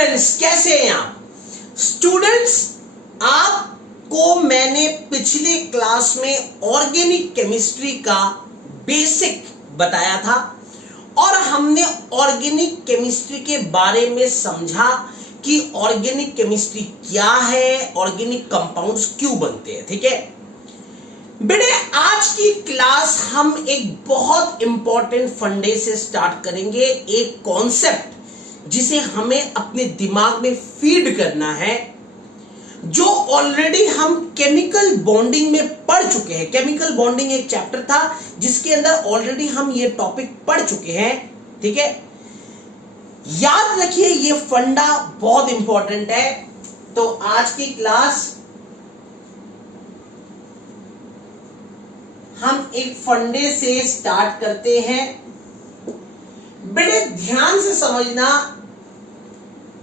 Students कैसे हैं आप? स्टूडेंट्स, आपको मैंने पिछले क्लास में ऑर्गेनिक केमिस्ट्री का बेसिक बताया था और हमने ऑर्गेनिक केमिस्ट्री के बारे में समझा कि ऑर्गेनिक केमिस्ट्री क्या है, ऑर्गेनिक कंपाउंड्स क्यों बनते हैं। ठीक है बेटे, आज की क्लास हम एक बहुत इंपॉर्टेंट फंडे से स्टार्ट करेंगे, एक कॉन्सेप्ट जिसे हमें अपने दिमाग में फीड करना है, जो ऑलरेडी हम केमिकल बॉन्डिंग में पढ़ चुके हैं। केमिकल बॉन्डिंग एक चैप्टर था जिसके अंदर ऑलरेडी हम ये टॉपिक पढ़ चुके हैं। ठीक है, याद रखिए ये फंडा बहुत इंपॉर्टेंट है। तो आज की क्लास हम एक फंडे से स्टार्ट करते हैं। बेटे ध्यान से समझना,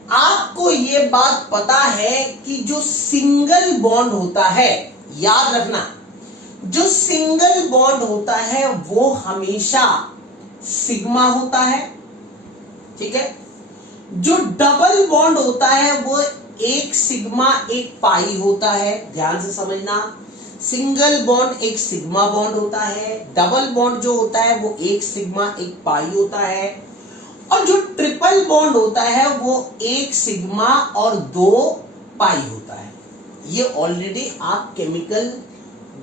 आपको यह बात पता है कि जो सिंगल बॉन्ड होता है, याद रखना, जो सिंगल बॉन्ड होता है वो हमेशा सिग्मा होता है। ठीक है, जो डबल बॉन्ड होता है वो एक सिग्मा एक पाई होता है। ध्यान से समझना, सिंगल बॉन्ड एक सिग्मा बॉन्ड होता है, डबल बॉन्ड जो होता है वो एक सिग्मा एक पाई होता है, और जो ट्रिपल बॉन्ड होता है वो एक सिग्मा और दो पाई होता है। ये ऑलरेडी आप केमिकल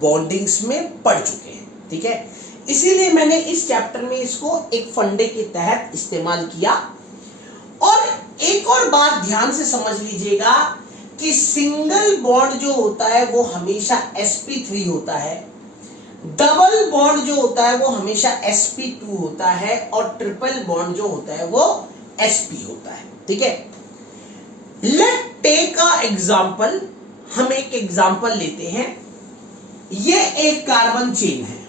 बॉन्डिंग्स में पढ़ चुके हैं। ठीक है, इसीलिए मैंने इस चैप्टर में इसको एक फंडे के तहत इस्तेमाल किया। और एक और बात ध्यान से समझ लीजिएगा कि सिंगल बॉन्ड जो होता है वो हमेशा sp3 होता है, डबल बॉन्ड जो होता है वो हमेशा sp2 होता है, और ट्रिपल बॉन्ड जो होता है वो sp होता है। ठीक है, लेट टेक अ एग्जांपल। हम एक एग्जांपल लेते हैं। ये एक कार्बन चेन है,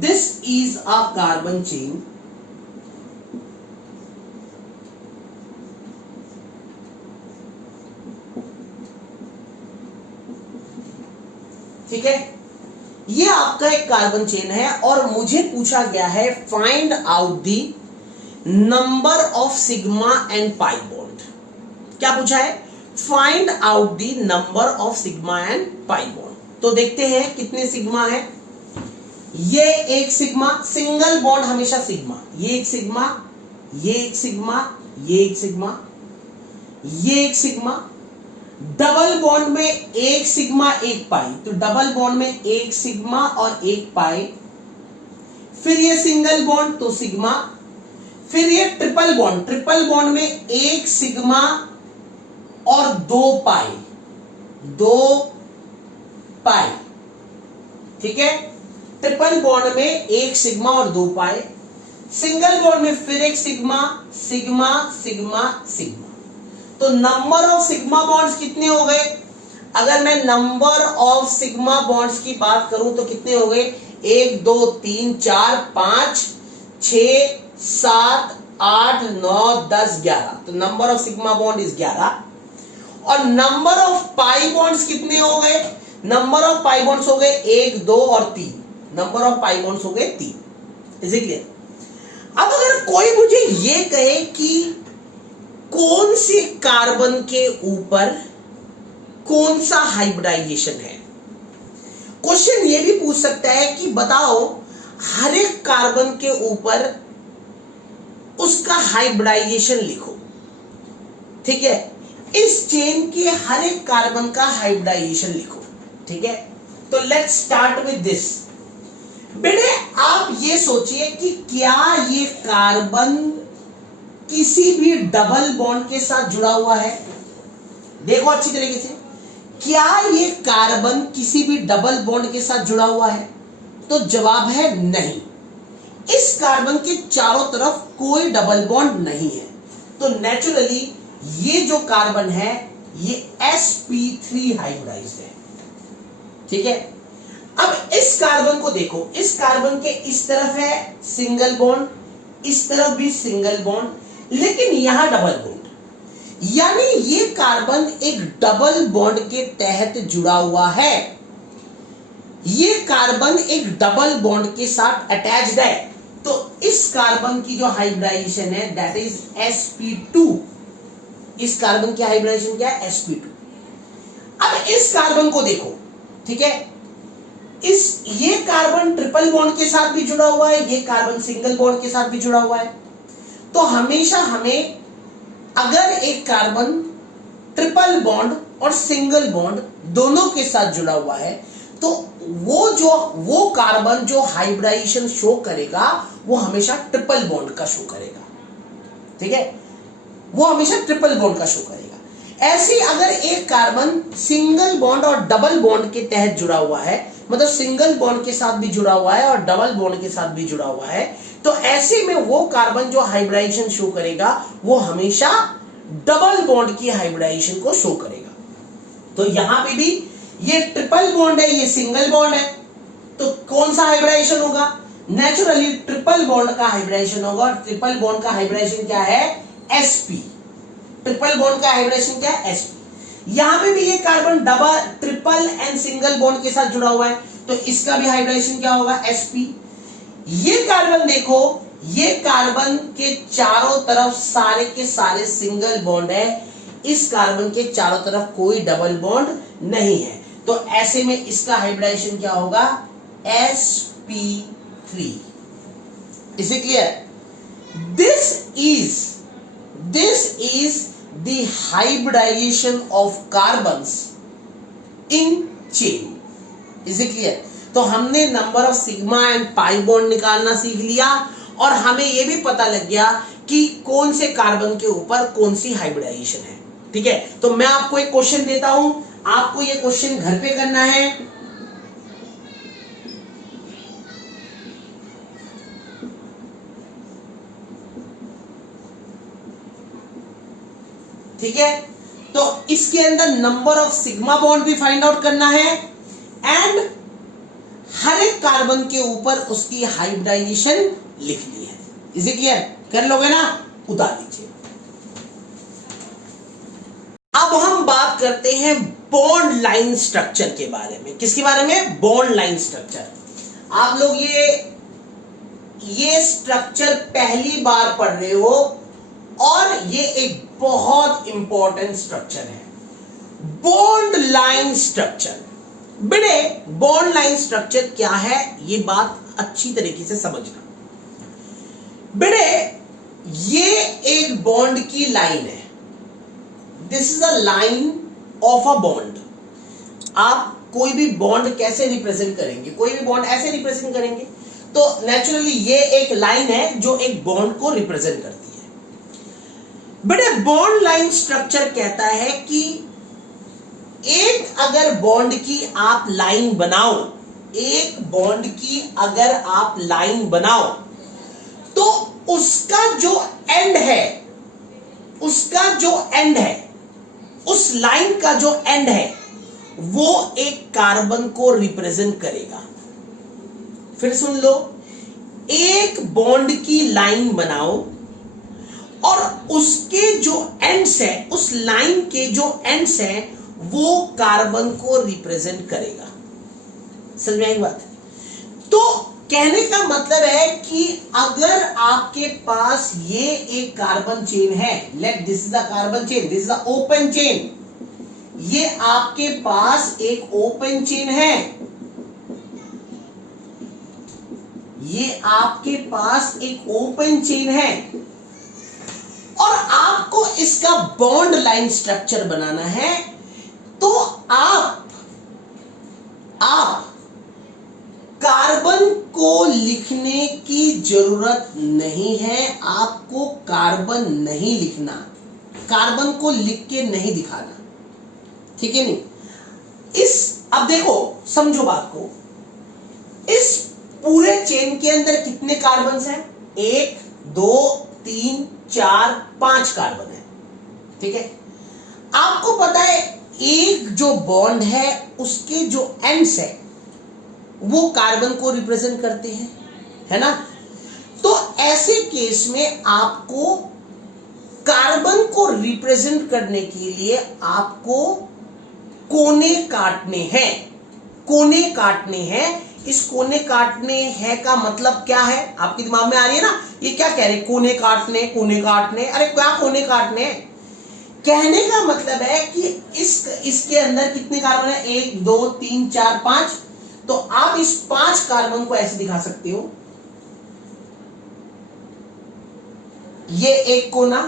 this is a carbon chain. ठीक है, ये आपका एक कार्बन चेन है और मुझे पूछा गया है find out the number of sigma and pi bond. क्या पूछा है? Find out the number of sigma and pi bond. तो देखते हैं कितने सिग्मा है। ये एक सिग्मा, सिंगल बॉन्ड हमेशा सिग्मा, ये एक सिग्मा, ये एक सिग्मा, ये एक सिग्मा, ये एक सिग्मा। डबल बॉन्ड में एक सिग्मा एक पाई, तो डबल बॉन्ड में एक सिग्मा और एक पाई। फिर ये सिंगल बॉन्ड तो सिग्मा। फिर ये ट्रिपल बॉन्ड, ट्रिपल बॉन्ड में एक सिग्मा और दो पाई, दो पाई। ठीक है, ट्रिपल बॉन्ड में एक सिग्मा और दो पाई। सिंगल बॉन्ड में फिर एक सिग्मा, सिग्मा सिग्मा सिग्मा। तो नंबर ऑफ सिग्मा बॉन्ड्स कितने हो गए? अगर मैं नंबर ऑफ सिग्मा बॉन्ड्स की बात करूं तो कितने हो गए? 1 2 3 4 5 6 7 8 9 10 11। तो number of sigma bond is 11। और नंबर ऑफ पाई बॉन्ड्स कितने हो गए? नंबर ऑफ पाई बॉन्ड्स हो गए 1 2 और 3। नंबर ऑफ पाई बॉन्ड्स हो गए 3। Is it clear? अब अगर कोई मुझे ये कहे कि कौन से कार्बन के ऊपर कौन सा हाइब्रिडाइजेशन है, क्वेश्चन ये भी पूछ सकता है कि बताओ हर एक कार्बन के ऊपर उसका हाइब्रिडाइजेशन लिखो। ठीक है, इस चेन के हर एक कार्बन का हाइब्रिडाइजेशन लिखो। ठीक है, तो लेट्स स्टार्ट विद दिस। बेटे आप ये सोचिए कि क्या ये कार्बन किसी भी डबल बॉन्ड के साथ जुड़ा हुआ है? देखो अच्छी तरीके से, क्या ये कार्बन किसी भी डबल बॉन्ड के साथ जुड़ा हुआ है? तो जवाब है नहीं। इस कार्बन के चारों तरफ कोई डबल बॉन्ड नहीं है, तो नेचुरली ये जो कार्बन है ये sp3 हाइब्रिडाइज्ड है। ठीक है, अब इस कार्बन को देखो, इस कार्बन के इस तरफ है सिंगल बॉन्ड, इस तरफ भी सिंगल बॉन्ड, लेकिन यहां डबल बॉन्ड, यानी ये कार्बन एक डबल बॉन्ड के तहत जुड़ा हुआ है। ये कार्बन एक डबल बॉन्ड के साथ अटैच्ड है। तो इस कार्बन की जो हाइब्रिडाइजेशन है दैट इज sp2। इस कार्बन की हाइब्रिडाइजेशन क्या है? sp2। अब इस कार्बन को देखो, ठीक है, ये कार्बन ट्रिपल बॉन्ड के साथ भी जुड़ा हुआ है, ये कार्बन सिंगल बॉन्ड के साथ भी जुड़ा हुआ है। तो हमेशा हमें अगर एक कार्बन ट्रिपल बॉन्ड और सिंगल बॉन्ड दोनों के साथ जुड़ा हुआ है तो वो कार्बन जो हाइब्रिडाइजेशन शो करेगा वो हमेशा ट्रिपल बॉन्ड का शो करेगा, ठीक है, वो हमेशा ट्रिपल बॉन्ड का शो करेगा। ऐसे अगर एक कार्बन सिंगल बॉन्ड और डबल बॉन्ड के तहत जुड़ा हुआ है, मतलब सिंगल बॉन्ड के साथ भी जुड़ा हुआ है और डबल बॉन्ड के साथ भी जुड़ा हुआ है, तो ऐसे में वो कार्बन जो हाइब्रिडाइजेशन शो करेगा वो हमेशा डबल बॉन्ड की हाइब्रिडाइजेशन को शो करेगा। तो यहां पे भी ये ट्रिपल बॉन्ड है, ये सिंगल बॉन्ड है, तो कौन सा हाइब्रिडाइजेशन होगा? नेचुरली ट्रिपल बॉन्ड का हाइब्रिडाइजेशन होगा। और ट्रिपल बॉन्ड का हाइब्रिडाइजेशन क्या है? sp। ट्रिपल बॉन्ड का हाइब्रिडाइजेशन क्या है? sp। यहां पे भी ये carbon double, triple and single bond के साथ जुड़ा हुआ है, तो इसका भी हाइब्रिडाइजेशन क्या होगा? sp। ये कार्बन देखो, ये कार्बन के चारों तरफ सारे के सारे सिंगल बॉन्ड है, इस कार्बन के चारों तरफ कोई डबल बॉन्ड नहीं है, तो ऐसे में इसका हाइब्रिडाइजेशन क्या होगा? sp3। Is it clear? This is the hybridisation of carbons in chain. Is it clear? तो हमने number of sigma and pi bond निकालना सीख लिया और हमें यह भी पता लग गया कि कौन से कार्बन के ऊपर कौन सी हाइब्रिडाइजेशन है, ठीक है। तो मैं आपको एक क्वेश्चन देता हूं, आपको यह क्वेश्चन घर पे करना है। ठीक है, तो इसके अंदर नंबर ऑफ सिग्मा बॉन्ड भी फाइंड आउट करना है एंड हर एक कार्बन के ऊपर उसकी हाइब्रिडाइजेशन लिखनी है। Is it clear? कर लोगे ना? उतार दीजिए। अब हम बात करते हैं बॉन्ड लाइन स्ट्रक्चर के बारे में। किसके बारे में? Bond line structure. आप लोग ये स्ट्रक्चर पहली बार पढ़ रहे हो और ये एक बहुत इंपॉर्टेंट स्ट्रक्चर है, बॉन्ड लाइन स्ट्रक्चर। बेटे बॉन्ड लाइन स्ट्रक्चर क्या है ये बात अच्छी तरीके से समझना। बेटे ये एक बॉन्ड की लाइन है, this is a line of a bond. आप कोई भी बॉन्ड कैसे रिप्रेजेंट करेंगे? कोई भी बॉन्ड ऐसे रिप्रेजेंट करेंगे, तो नेचुरली ये एक लाइन है जो एक बॉन्ड को रिप्रेजेंट करती है। बेटे बॉन्ड लाइन स्ट्रक्चर कहता है कि एक अगर बॉन्ड की आप लाइन बनाओ, एक बॉन्ड की अगर आप लाइन बनाओ तो उसका जो एंड है, उस लाइन का जो एंड है वो एक कार्बन को रिप्रेजेंट करेगा। फिर सुन लो, एक बॉन्ड की लाइन बनाओ और उसके जो एंड्स है, उस लाइन के जो एंड्स है वो कार्बन को रिप्रेजेंट करेगा। समझ में आई बात? तो कहने का मतलब है कि अगर आपके पास ये एक कार्बन चेन है, let this is the carbon chain, this is the open chain, ये आपके पास एक ओपन चेन है, ये आपके पास एक ओपन चेन है और आपको इसका बॉन्ड लाइन स्ट्रक्चर बनाना है, तो आप कार्बन को लिखने की जरूरत नहीं है, आपको कार्बन नहीं लिखना, कार्बन को लिख के नहीं दिखाना, ठीक है नहीं। अब देखो, समझो बात को, इस पूरे चेन के अंदर कितने कार्बन हैं? 1 2 3 4 5 कार्बन है, ठीक है। आपको पता है एक जो बॉन्ड है उसके जो एंड्स है वो कार्बन को रिप्रेजेंट करते हैं, है ना। तो ऐसे केस में आपको कार्बन को रिप्रेजेंट करने के लिए आपको कोने काटने हैं, इस कोने काटने है का मतलब क्या है? आपके दिमाग में आ रही है ना? ये क्या कह रहे? कोने काटने, कोने काटने। अरे क्या कोने काटने? कहने का मतलब है कि इसके अंदर कितने कार्बन है? 1 2 3 4 5। तो आप इस 5 कार्बन को ऐसे दिखा सकते हो, ये एक कोना,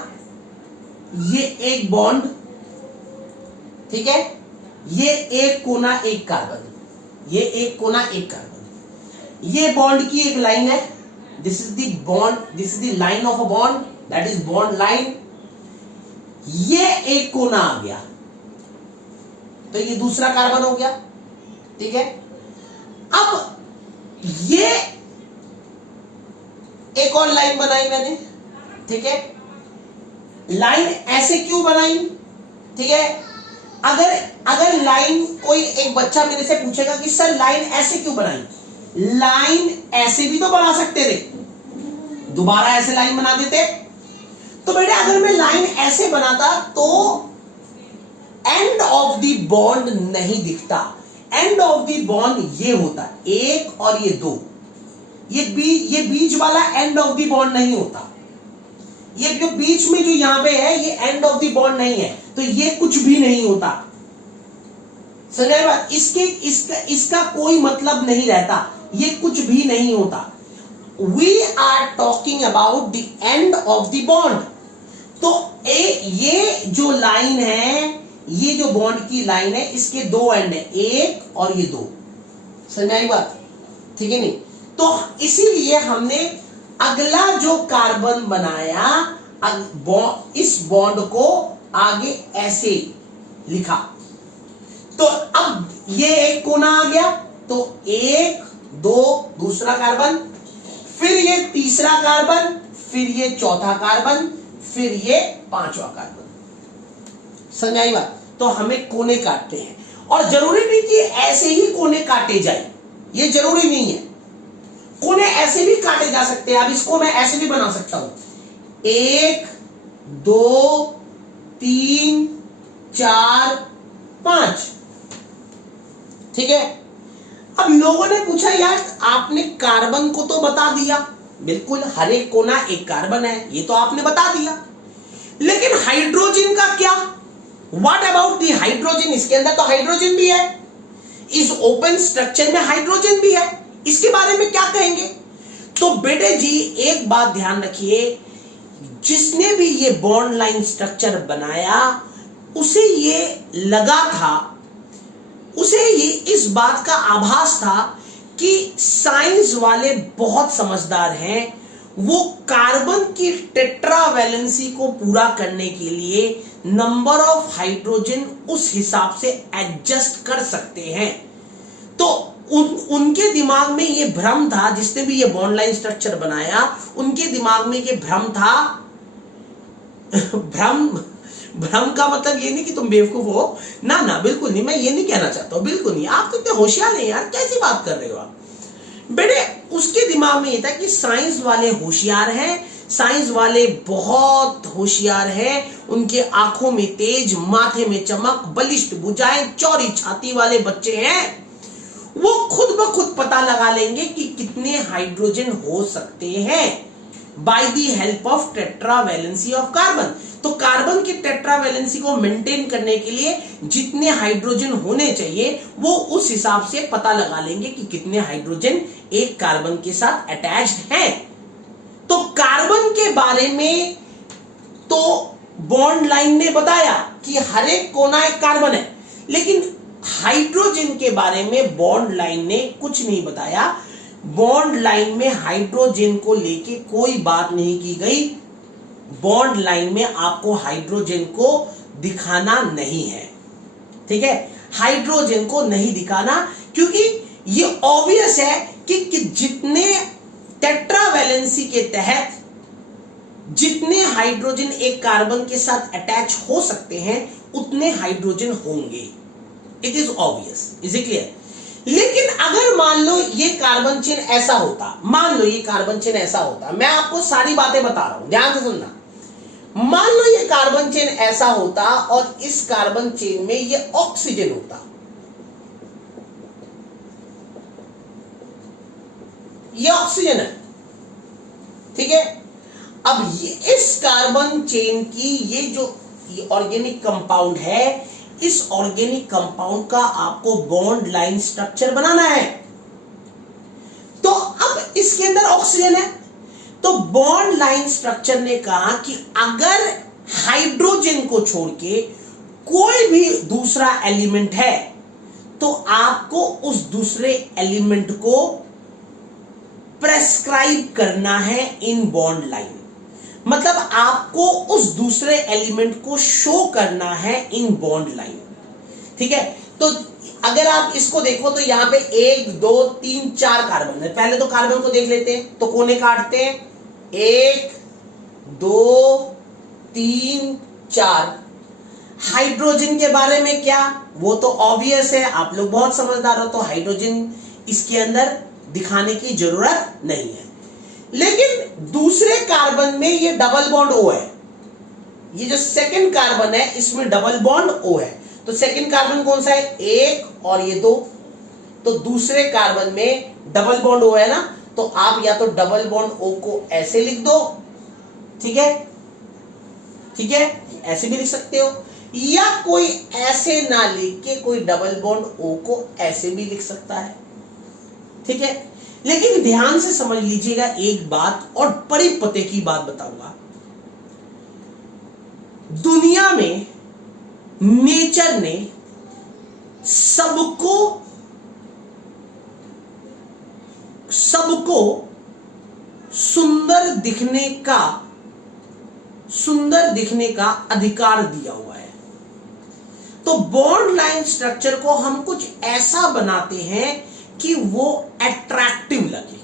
ये एक बॉन्ड, ठीक है, ये एक कोना एक कार्बन, ये एक कोना एक कार्बन, ये बॉन्ड की एक लाइन है, this is the bond, this is the line of a bond, that is bond line. ये एक कोना आ गया तो ये दूसरा कार्बन हो गया, ठीक है। अब ये एक और लाइन बनाई मैंने, ठीक है। लाइन ऐसे क्यों बनाई? ठीक है, अगर लाइन, कोई एक बच्चा मेरे से पूछेगा कि सर लाइन ऐसे क्यों बनाई, लाइन ऐसे भी तो बना सकते थे, दोबारा ऐसे लाइन बना देते। तो बेटे अगर मैं लाइन ऐसे बनाता तो एंड ऑफ द बॉन्ड नहीं दिखता, एंड ऑफ द बॉन्ड ये होता, एक और ये दो, ये बीच वाला एंड ऑफ द बॉन्ड नहीं होता, ये जो बीच में जो यहां पे है ये एंड ऑफ द बॉन्ड नहीं है, तो ये कुछ भी नहीं होता। समझ बात? इसका कोई मतलब नहीं रहता, ये कुछ भी नहीं होता। We are talking about the end of the bond. तो ये जो लाइन है, ये जो बॉन्ड की लाइन है, इसके दो एंड है, एक और ये दो। समझ आई बात? ठीक है नहीं? तो इसीलिए हमने अगला जो कार्बन बनाया, इस बॉन्ड को आगे ऐसे लिखा। तो अब ये एक कोना आ गया, तो 1 2 दूसरा कार्बन, फिर ये तीसरा कार्बन, फिर ये चौथा कार्बन, फिर ये पांचवा कार्बन। समझ आई बात? तो हमें कोने काटते हैं, और जरूरी नहीं कि ऐसे ही कोने काटे जाए, ये जरूरी नहीं है, कोने ऐसे भी काटे जा सकते हैं। अब इसको मैं ऐसे भी बना सकता हूं, 1 2 3 4 5, ठीक है। अब लोगों ने पूछा यार आपने कार्बन को तो बता दिया, बिल्कुल हर एक कोना एक कार्बन है, ये तो आपने बता दिया, लेकिन हाइड्रोजन का क्या? What about the hydrogen? इसके अंदर तो हाइड्रोजन भी है, इस ओपन स्ट्रक्चर में हाइड्रोजन भी है, इसके बारे में क्या कहेंगे? तो बेटे जी एक बात ध्यान रखिए, जिसने भी ये बॉन्ड लाइन स्ट्रक्चर बनाया उसे ये लगा था, उसे ये इस बात का आभास था कि साइंस वाले बहुत समझदार हैं, वो कार्बन की टेट्रावैलेंसी को पूरा करने के लिए नंबर ऑफ हाइड्रोजन उस हिसाब से एडजस्ट कर सकते हैं। तो उनके दिमाग में ये भ्रम था, जिसने भी ये बॉन्ड लाइन स्ट्रक्चर बनाया उनके दिमाग में ये भ्रम था। भ्रम का मतलब ये नहीं कि तुम बेवकूफ हो, ना ना बिल्कुल नहीं, मैं ये नहीं कहना चाहता हूं, बिल्कुल नहीं। आप तो इतने होशियार हैं यार, कैसी बात कर रहे हो आप बेटे? उसके दिमाग में ये था कि साइंस वाले होशियार हैं, साइंस वाले बहुत होशियार हैं, उनके आंखों में तेज, माथे में चमक, बलिष्ठ भुजाएं, चौड़ी छाती वाले बच्चे हैं, वो खुद ब खुद पता लगा लेंगे कि कितने हाइड्रोजन हो सकते हैं by the help of tetravalency of carbon. तो कार्बन की टेट्रावैलेंसी को मेंटेन करने के लिए जितने हाइड्रोजन होने चाहिए वो उस हिसाब से पता लगा लेंगे कि कितने हाइड्रोजन एक कार्बन के साथ अटैच्ड हैं। तो कार्बन के बारे में तो बॉन्ड लाइन ने बताया कि हर एक कोना एक कार्बन है, लेकिन हाइड्रोजन के बारे में बॉन्ड लाइन ने कुछ नहीं बताया। बॉन्ड लाइन में हाइड्रोजन को लेके कोई बात नहीं की गई, बॉन्ड लाइन में आपको हाइड्रोजन को दिखाना नहीं है, ठीक है, हाइड्रोजन को नहीं दिखाना, क्योंकि ये ऑब्वियस है कि जितने टेट्रावैलेंसी के तहत जितने हाइड्रोजन एक कार्बन के साथ अटैच हो सकते हैं उतने हाइड्रोजन होंगे, it is obvious, is it clear? लेकिन अगर मान लो ये कार्बन चेन ऐसा होता, मान लो ये कार्बन चेन ऐसा होता, मैं आपको सारी बातें बता रहा हूं, ध्यान से सुनना। मान लो ये कार्बन चेन ऐसा होता और इस कार्बन चेन में ये ऑक्सीजन होता, ये ऑक्सीजन है, ठीक है। अब ये इस कार्बन चेन की ये जो ऑर्गेनिक कंपाउंड है, इस ऑर्गेनिक कंपाउंड का आपको बॉन्ड लाइन स्ट्रक्चर बनाना है। तो अब इसके अंदर ऑक्सीजन है, तो बॉन्ड लाइन स्ट्रक्चर ने कहा कि अगर हाइड्रोजन को छोड़ के कोई भी दूसरा एलिमेंट है तो आपको उस दूसरे एलिमेंट को प्रेस्क्राइब करना है इन बॉन्ड लाइन, मतलब आपको उस दूसरे एलिमेंट को शो करना है इन बॉन्ड लाइन, ठीक है। तो अगर आप इसको देखो तो यहां पे 1 2 3 4 कार्बन है। पहले तो कार्बन को देख लेते हैं, तो कोने काटते हैं, 1 2 3 4। हाइड्रोजन के बारे में क्या, वो तो ऑब्वियस है, आप लोग बहुत समझदार हो, तो हाइड्रोजन इसके अंदर दिखाने की जरूरत नहीं है। लेकिन दूसरे कार्बन में ये डबल बॉन्ड O है, ये जो सेकंड कार्बन है इसमें डबल बॉन्ड O है। तो सेकंड कार्बन कौन सा है, 1 और ये 2। तो दूसरे कार्बन में डबल बॉन्ड O है ना, तो आप या तो डबल बॉन्ड O को ऐसे लिख दो, ठीक है, ठीक है, ऐसे भी लिख सकते हो, या कोई ऐसे ना लिख के कोई डबल बॉन्ड O को ऐसे भी लिख सकता है, ठीक है। लेकिन ध्यान से समझ लीजिएगा एक बात, और बड़ी पते की बात बताऊंगा। दुनिया में नेचर ने सबको सुंदर दिखने का अधिकार दिया हुआ है। तो बॉन्ड लाइन स्ट्रक्चर को हम कुछ ऐसा बनाते हैं कि वो अट्रैक्टिव लगे,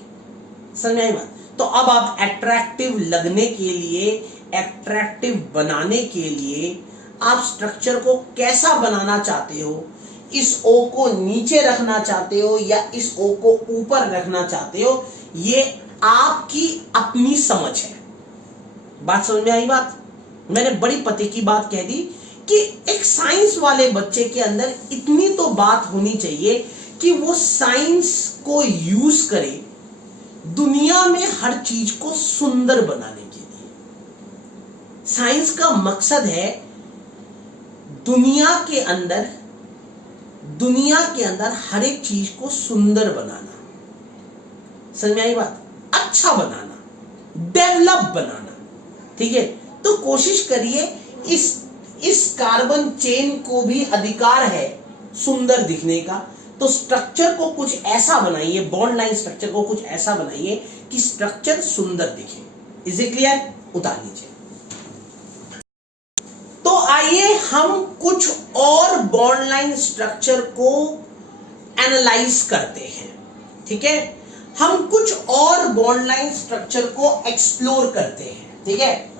समझ में आई बात। तो अब आप अट्रैक्टिव लगने के लिए, अट्रैक्टिव बनाने के लिए आप स्ट्रक्चर को कैसा बनाना चाहते हो, इस O को नीचे रखना चाहते हो या इस O को ऊपर रखना चाहते हो, ये आपकी अपनी समझ है। बात समझ में आई बात। मैंने बड़ी पते की बात कह दी कि एक साइंस वाले बच्चे के अंदर इतनी तो बात होनी चाहिए कि वो साइंस को यूज करे दुनिया में हर चीज को सुंदर बनाने के लिए। साइंस का मकसद है दुनिया के अंदर हर एक चीज को सुंदर बनाना, समझ में आई बात, अच्छा बनाना, डेवलप बनाना, ठीक है। तो कोशिश करिए इस कार्बन चेन को भी अधिकार है सुंदर दिखने का, तो स्ट्रक्चर को कुछ ऐसा बनाइए, बॉन्ड लाइन स्ट्रक्चर को कुछ ऐसा बनाइए कि स्ट्रक्चर सुंदर दिखे। Is it clear? उतार लीजिए। तो आइए हम कुछ और बॉन्ड लाइन स्ट्रक्चर को एनालाइज करते हैं, ठीक है। हम कुछ और बॉन्ड लाइन स्ट्रक्चर को एक्सप्लोर करते हैं, ठीक है।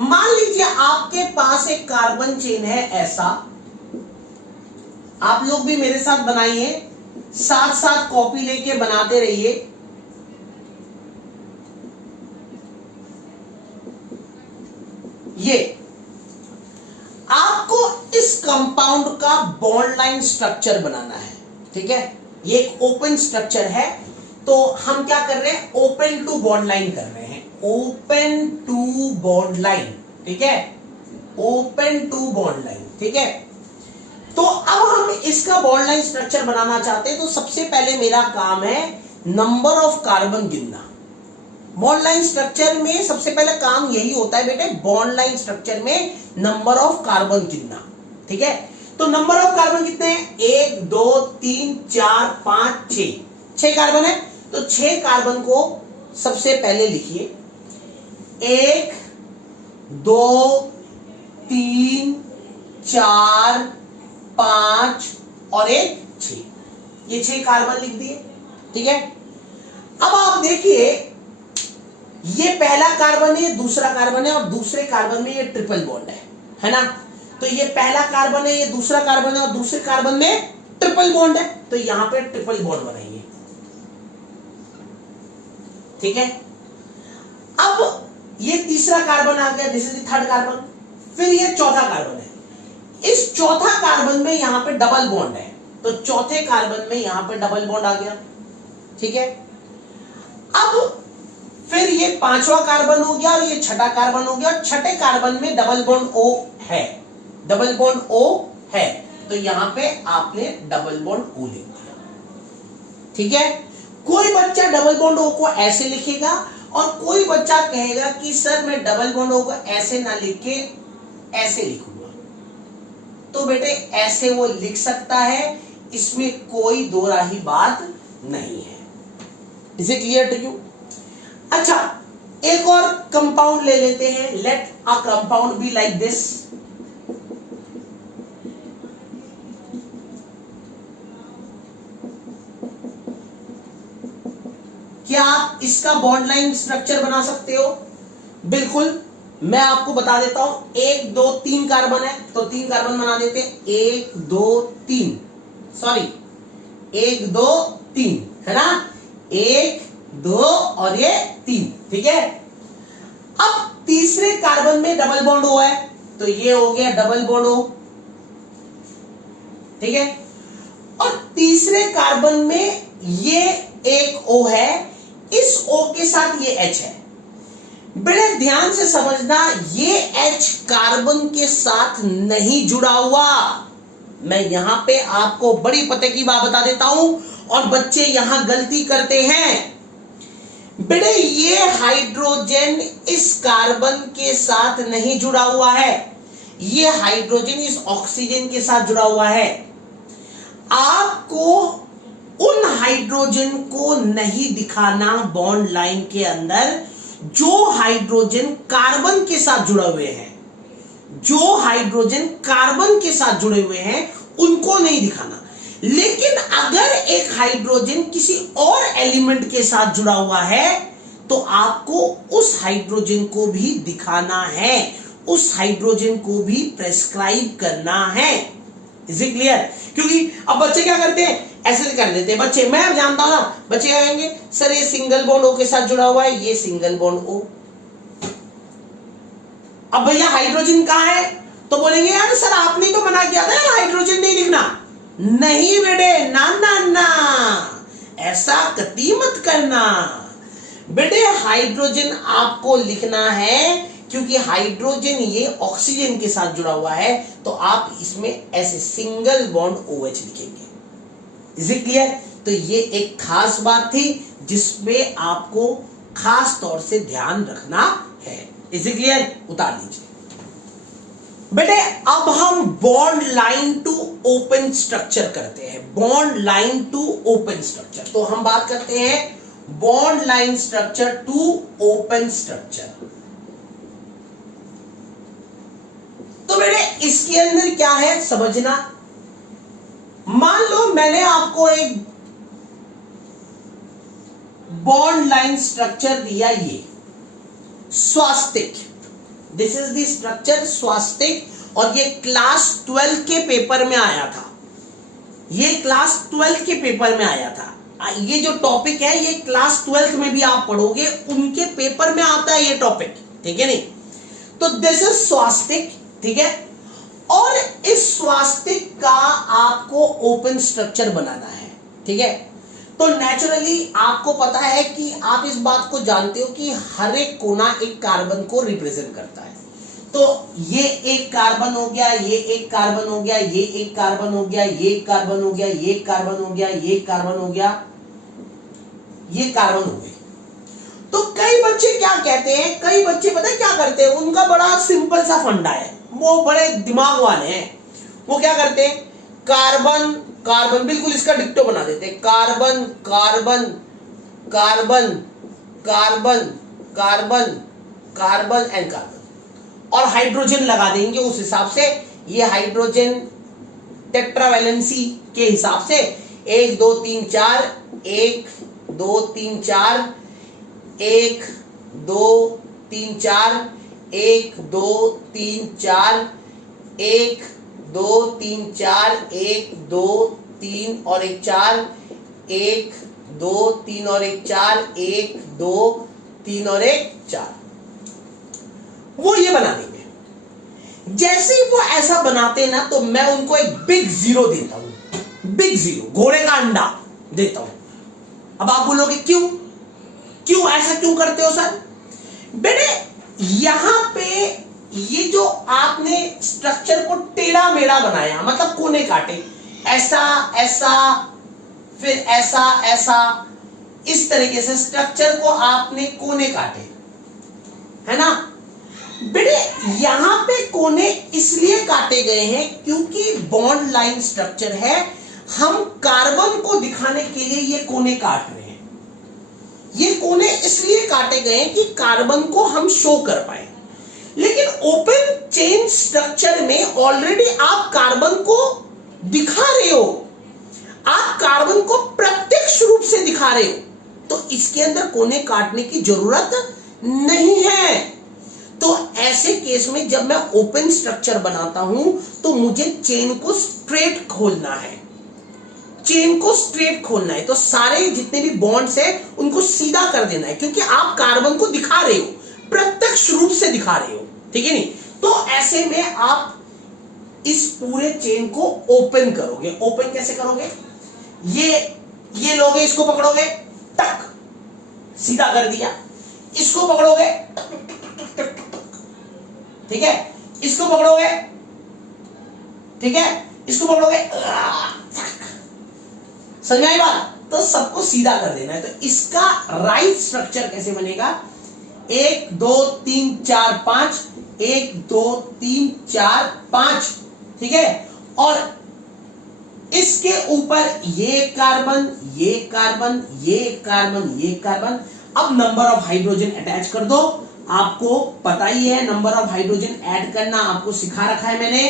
मान लीजिए आपके पास एक कार्बन चेन है ऐसा, आप लोग भी मेरे साथ बनाइए, साथ साथ कॉपी लेके बनाते रहिए। ये आपको इस कंपाउंड का बॉन्ड लाइन स्ट्रक्चर बनाना है, ठीक है। ये एक ओपन स्ट्रक्चर है, तो हम क्या कर रहे हैं, ओपन टू बॉन्ड लाइन कर रहे हैं, ओपन टू बॉन्ड लाइन, ठीक है, ओपन टू बॉन्ड लाइन, ठीक है। तो अब हम इसका बॉन्ड लाइन स्ट्रक्चर बनाना चाहते हैं, तो सबसे पहले मेरा काम है नंबर ऑफ कार्बन गिनना। बॉन्ड लाइन स्ट्रक्चर में सबसे पहले काम यही होता है बेटे, बॉन्ड लाइन स्ट्रक्चर में नंबर ऑफ कार्बन गिनना, ठीक है। तो नंबर ऑफ कार्बन कितने हैं, 1 2 3 4 5 6 कार्बन है। तो 6 कार्बन को सबसे पहले लिखिए, 1 2 3 4 5 और 1 6, ये 6 कार्बन लिख दिए, ठीक है। अब आप देखिए, ये पहला कार्बन है, दूसरा कार्बन है, और दूसरे कार्बन में ये ट्रिपल बॉन्ड है ना। तो ये पहला कार्बन है, ये दूसरा कार्बन है, और दूसरे कार्बन में ट्रिपल बॉन्ड है, तो यहां पे ट्रिपल बॉन्ड बनाइए, ठीक है। अब ये तीसरा कार्बन आ गया, this is the third carbon. फिर ये चौथा कार्बन है, इस चौथा कार्बन में यहां पे डबल बॉन्ड है, तो चौथे कार्बन में यहां पे डबल बॉन्ड आ गया, ठीक है। अब फिर ये पांचवा कार्बन हो गया और ये छठा कार्बन हो गया, और छठे कार्बन में डबल बॉन्ड O है, डबल बॉन्ड O है, तो यहां पे आपने डबल बॉन्ड O लिख दिया। ठीक है, कोई बच्चा डबल बॉन्ड O को ऐसे लिखेगा और कोई बच्चा कहेगा कि सर मैं डबल बॉन्ड O को ऐसे ना लिख के ऐसे लिखूंगा। तो बेटे ऐसे वो लिख सकता है, इसमें कोई दो राही बात नहीं है। Is it clear to you? अच्छा, एक और कंपाउंड ले लेते हैं। Let a compound be like this. क्या आप इसका बॉन्ड लाइन स्ट्रक्चर बना सकते हो? बिल्कुल, मैं आपको बता देता हूं। 1 2 3 कार्बन है तो 3 कार्बन बना देते हैं। 1 2 3, सॉरी 1 2 3 है ना, 1 2 और ये 3। ठीक है, अब तीसरे कार्बन में डबल बॉन्ड O है तो ये हो गया डबल बॉन्ड O। ठीक है, और तीसरे कार्बन में ये एक O है, इस O के साथ ये H है। बड़े ध्यान से समझना, ये H कार्बन के साथ नहीं जुड़ा हुआ। मैं यहां पे आपको बड़ी पते की बात बता देता हूं और बच्चे यहां गलती करते हैं। बेटे ये हाइड्रोजन इस कार्बन के साथ नहीं जुड़ा हुआ है, ये हाइड्रोजन इस ऑक्सीजन के साथ जुड़ा हुआ है। आपको उन हाइड्रोजन को नहीं दिखाना बॉन्ड लाइन के अंदर जो हाइड्रोजन कार्बन के साथ जुड़े हुए हैं। जो हाइड्रोजन कार्बन के साथ जुड़े हुए हैं उनको नहीं दिखाना, लेकिन अगर एक हाइड्रोजन किसी और एलिमेंट के साथ जुड़ा हुआ है तो आपको उस हाइड्रोजन को भी दिखाना है, उस हाइड्रोजन को भी प्रेस्क्राइब करना है। Is it clear? क्योंकि अब बच्चे क्या करते हैं, ऐसे कर लेते हैं बच्चे। मैं अब जानता हूं ना, बच्चे क्या कहेंगे, सर ये सिंगल बॉन्ड O के साथ जुड़ा हुआ है, ये सिंगल बॉन्ड O। अब भैया हाइड्रोजन कहां है, तो बोलेंगे यार सर आपने तो मना किया था यार हाइड्रोजन नहीं लिखना। नहीं बेटे, ना ना ना, ऐसा कतई मत करना बेटे। हाइड्रोजन आपको लिखना है क्योंकि हाइड्रोजन ये ऑक्सीजन के साथ जुड़ा हुआ है, तो आप इसमें ऐसे सिंगल बॉन्ड OH लिखेंगे। Is it clear? तो ये एक खास बात थी जिसमें आपको खास तौर से ध्यान रखना है। Is it clear? उतार लीजिए बेटे। अब हम bond line to open structure करते हैं। Bond line to open structure, तो हम बात करते हैं bond line structure to open structure. तो बेटे इसके अंदर क्या है समझना। मान लो मैंने आपको एक बॉन्ड लाइन स्ट्रक्चर दिया, ये स्वास्तिक, दिस इज द स्ट्रक्चर स्वास्तिक, और ये क्लास 12 के पेपर में आया था। ये क्लास 12 के पेपर में आया था। ये जो टॉपिक है ये क्लास 12 में भी आप पढ़ोगे, उनके पेपर में आता है ये टॉपिक। ठीक है नहीं? तो दिस इज स्वास्तिक। ठीक है, और इस स्वास्तिक का आपको ओपन स्ट्रक्चर बनाना है। ठीक है, तो नेचुरली आपको पता है कि आप इस बात को जानते हो कि हर एक कोना एक कार्बन को रिप्रेजेंट करता है। तो ये एक कार्बन हो गया, ये एक कार्बन हो गया, ये एक कार्बन हो गया, ये एक कार्बन हो गया, ये एक कार्बन हो गया, ये एक कार्बन हो गया, ये कार्बन हो गई। तो कई बच्चे क्या कहते हैं, कई बच्चे पता है क्या करते हैं, उनका बड़ा सिंपल सा फंडा है, वो बड़े दिमाग वाले हैं। वो क्या करते हैं, कार्बन कार्बन बिल्कुल इसका डिक्टो बना देते हैं, carbon carbon carbon carbon carbon carbon and carbon, और हाइड्रोजन लगा देंगे उस हिसाब से। ये हाइड्रोजन टेट्रावैलेंसी के हिसाब से 1 2 3 4 1 2 3 4 1 2 3 4 1 2 3 4 1 2 3 4 1 2 3 और 1 4 1 2 3 और 1 4 1 2 3 और 1 4, वो ये बना देंगे। जैसे ही वो ऐसा बनाते हैं ना, तो मैं उनको एक बिग जीरो देता हूं, बिग जीरो, घोड़े का अंडा देता हूं। अब आप बोलोगे क्यों? क्यों ऐसा क्यों करते हो सर? बेटे यहां पे ये जो आपने स्ट्रक्चर को टेढ़ा मेढ़ा बनाया, मतलब कोने काटे, ऐसा ऐसा फिर ऐसा ऐसा, इस तरीके से स्ट्रक्चर को आपने कोने काटे, है ना बेटे? यहां पे कोने इसलिए काटे गए हैं क्योंकि बॉन्ड लाइन स्ट्रक्चर है, हम कार्बन को दिखाने के लिए ये कोने काट रहे हैं। ये कोने इसलिए काटे गए हैं कि कार्बन को हम शो कर पाए। लेकिन ओपन चेन स्ट्रक्चर में ऑलरेडी आप कार्बन को दिखा रहे हो, आप कार्बन को प्रत्यक्ष रूप से दिखा रहे हो, तो इसके अंदर कोने काटने की जरूरत नहीं है। तो ऐसे केस में जब मैं ओपन स्ट्रक्चर बनाता हूं तो मुझे चेन को स्ट्रेट खोलना है, चेन को स्ट्रेट खोलना है। तो सारे जितने भी बॉन्ड्स है उनको सीधा कर देना है, क्योंकि आप कार्बन को दिखा रहे हो, प्रत्यक्ष रूप से दिखा रहे हो, ठीक है नहीं? तो ऐसे में आप इस पूरे चेन को ओपन करोगे। ओपन कैसे करोगे? ये लोगे, इसको पकड़ोगे, टक, सीधा कर दिया। इसको पकड़ोगे, ठीक है, इसको पकड़ोगे, ठीक है, इसको पकड़ोगे, समझ में आई बात? तो सबको सीधा कर देना है। तो इसका राइट स्ट्रक्चर कैसे बनेगा? 1 2 3 4 5, 1 2 3 4 5, ठीक है। और इसके ऊपर ये कार्बन, ये कार्बन, ये कार्बन, ये कार्बन। अब नंबर ऑफ हाइड्रोजन अटैच कर दो। आपको पता ही है नंबर ऑफ हाइड्रोजन ऐड करना, आपको सिखा रखा है मैंने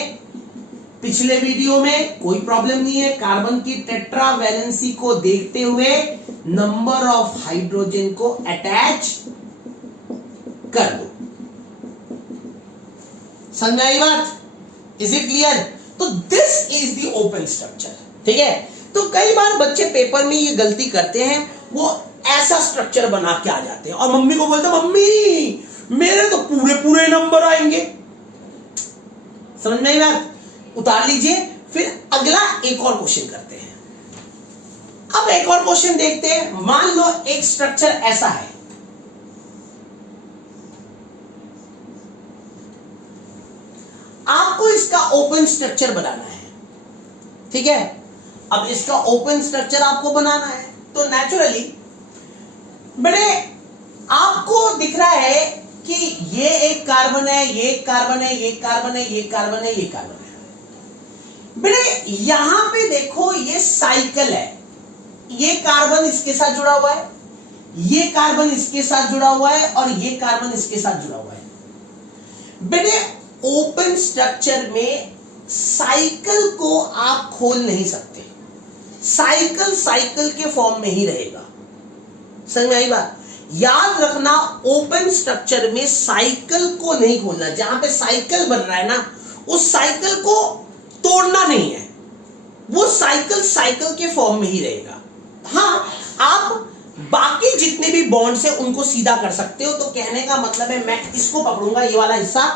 पिछले वीडियो में, कोई प्रॉब्लम नहीं है। कार्बन की टेट्रा वैलेंसी को देखते हुए नंबर ऑफ हाइड्रोजन को अटैच कर दो। समझ में आई बात? Is it clear? तो this is the open structure, ठीक है। तो कई बार बच्चे पेपर में ये गलती करते हैं, वो ऐसा स्ट्रक्चर बना के आ जाते हैं और मम्मी को बोलते हैं मम्मी मेरे तो पूरे पूरे नंबर आएंगे। समझ में आई बात? उतार लीजिए। फिर अगला एक और क्वेश्चन करते हैं। अब एक और क्वेश्चन देखते हैं। मान लो एक स्ट्रक्चर ऐसा है, आपको इसका ओपन स्ट्रक्चर बनाना है, ठीक है। अब इसका ओपन स्ट्रक्चर आपको बनाना है तो नेचुरली बड़े आपको दिख रहा है कि ये एक कार्बन है, ये एक कार्बन है, ये कार्बन है, ये कार्बन है, ये कार्बन है। बेटे यहां पे देखो ये साइकिल है, ये कार्बन इसके साथ जुड़ा हुआ है, ये कार्बन इसके साथ जुड़ा हुआ है और ये कार्बन इसके साथ जुड़ा हुआ है। बेटे ओपन स्ट्रक्चर में साइकिल को आप खोल नहीं सकते, साइकिल साइकिल के फॉर्म में ही रहेगा। समझ में आई बात? याद रखना, ओपन स्ट्रक्चर में साइकिल को नहीं खोलना। जहां पे साइकिल बन रहा है ना, उस साइकिल को तोड़ना नहीं है, वो साइकिल साइकिल के फॉर्म में ही रहेगा। हाँ, आप बाकी जितने भी बॉन्ड्स हैं उनको सीधा कर सकते हो। तो कहने का मतलब है मैं इसको पकड़ूंगा, ये वाला हिस्सा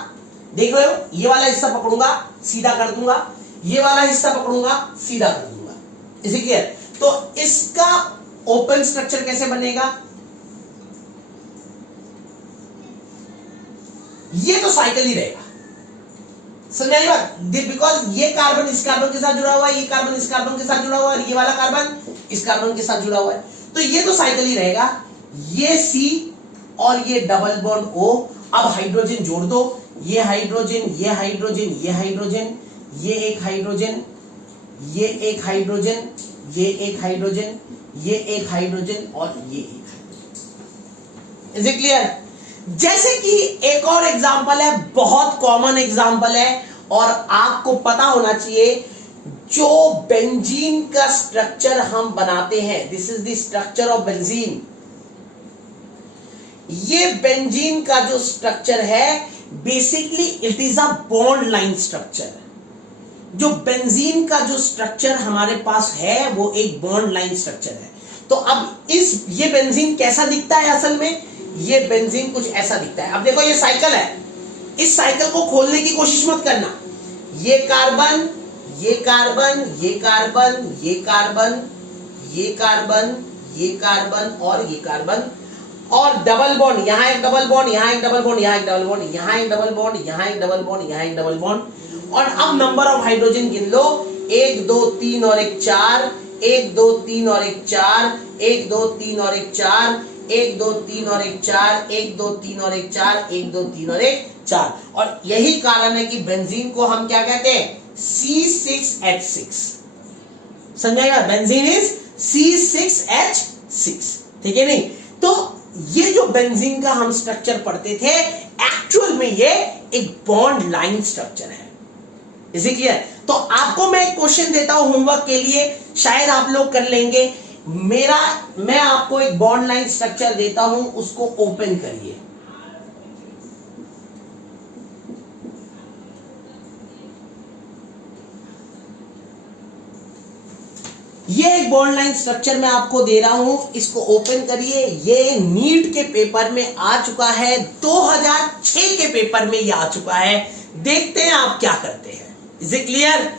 देख रहे हो, ये वाला हिस्सा पकड़ूंगा, सीधा कर दूंगा, ये वाला हिस्सा पकड़ूंगा, सीधा कर दूंगा। Is it clear? तो इसका ओपन स्ट्रक्चर कैसे बनेगा? ये तो साइकिल ही रहेगा। समझ आई बात? बिकॉज ये कार्बन इस कार्बन के साथ जुड़ा हुआ है, ये कार्बन इस कार्बन के साथ जुड़ा हुआ है, ये वाला कार्बन इस कार्बन के साथ जुड़ा हुआ है, तो ये तो साइकिल ही रहेगा। ये सी और ये डबल बॉन्ड O। अब हाइड्रोजन जोड़ दो, ये हाइड्रोजन, ये हाइड्रोजन, ये हाइड्रोजन, ये एक हाइड्रोजन, ये एक हाइड्रोजन, ये एक हाइड्रोजन, ये एक हाइड्रोजन और ये एक हाइड्रोजन। Is it clear? जैसे कि एक और एग्जांपल है, बहुत कॉमन एग्जांपल है और आपको पता होना चाहिए, जो बेंजीन का स्ट्रक्चर हम बनाते हैं, this is the structure of benzene. ये बेंजीन का जो स्ट्रक्चर है basically it is a bond line structure. जो बेंजीन का जो स्ट्रक्चर हमारे पास है वो एक बॉन्ड लाइन स्ट्रक्चर है। तो अब ये बेंजीन कैसा दिखता है? असल में ये बेंजीन कुछ ऐसा दिखता है। अब देखो ये साइकिल है, इस साइकिल को खोलने की कोशिश मत करना। ये कार्बन, ये कार्बन, ये कार्बन, ये कार्बन, ये कार्बन, ये कार्बन और ये कार्बन। और डबल बॉन्ड, यहां एक डबल बॉन्ड, यहां एक डबल बॉन्ड, यहां एक डबल बॉन्ड, यहां एक डबल बॉन्ड, यहां एक डबल बॉन्ड, यहां एक डबल बॉन्ड। और अब नंबर ऑफ हाइड्रोजन गिन लो, 1 2 3 और 1 4, 1 2 3 और 1 4, 1 2 3 और 1 4, 1 2 3 और 1 4, 1 2 3 और 1 4, 1 2 3 और 1 4। और यही कारण है कि बेंजीन को हम क्या कहते हैं, C6H6। समझाएगा, बेंजीन इज C6H6, ठीक है नहीं। तो ये जो बेंजीन का हम स्ट्रक्चर पढ़ते थे, एक्चुअल में ये एक बॉन्ड लाइन स्ट्रक्चर है। Is it clear? तो आपको मैं एक क्वेश्चन देता हूं होमवर्क के लिए, शायद आप लोग कर लेंगे। मैं आपको एक बॉन्ड लाइन स्ट्रक्चर देता हूं, उसको ओपन करिए। ये एक बॉन्ड लाइन स्ट्रक्चर मैं आपको दे रहा हूं, इसको ओपन करिए। ये नीट के पेपर में आ चुका है, 2006 के पेपर में ये आ चुका है। देखते हैं आप क्या करते हैं। Is it clear?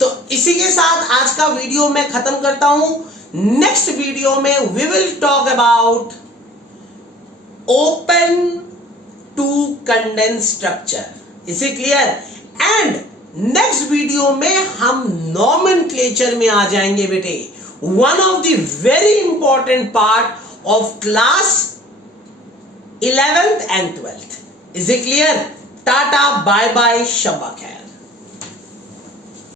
तो इसी के साथ आज का वीडियो मैं खत्म करता हूं। नेक्स्ट वीडियो में we will talk about open to condense structure. Is it clear? And next video में हम नॉमेनक्लेचर में आ जाएंगे बेटे, one of the very important part of class 11th and 12th। Is it clear? Tata bye bye, शब्बा खैर।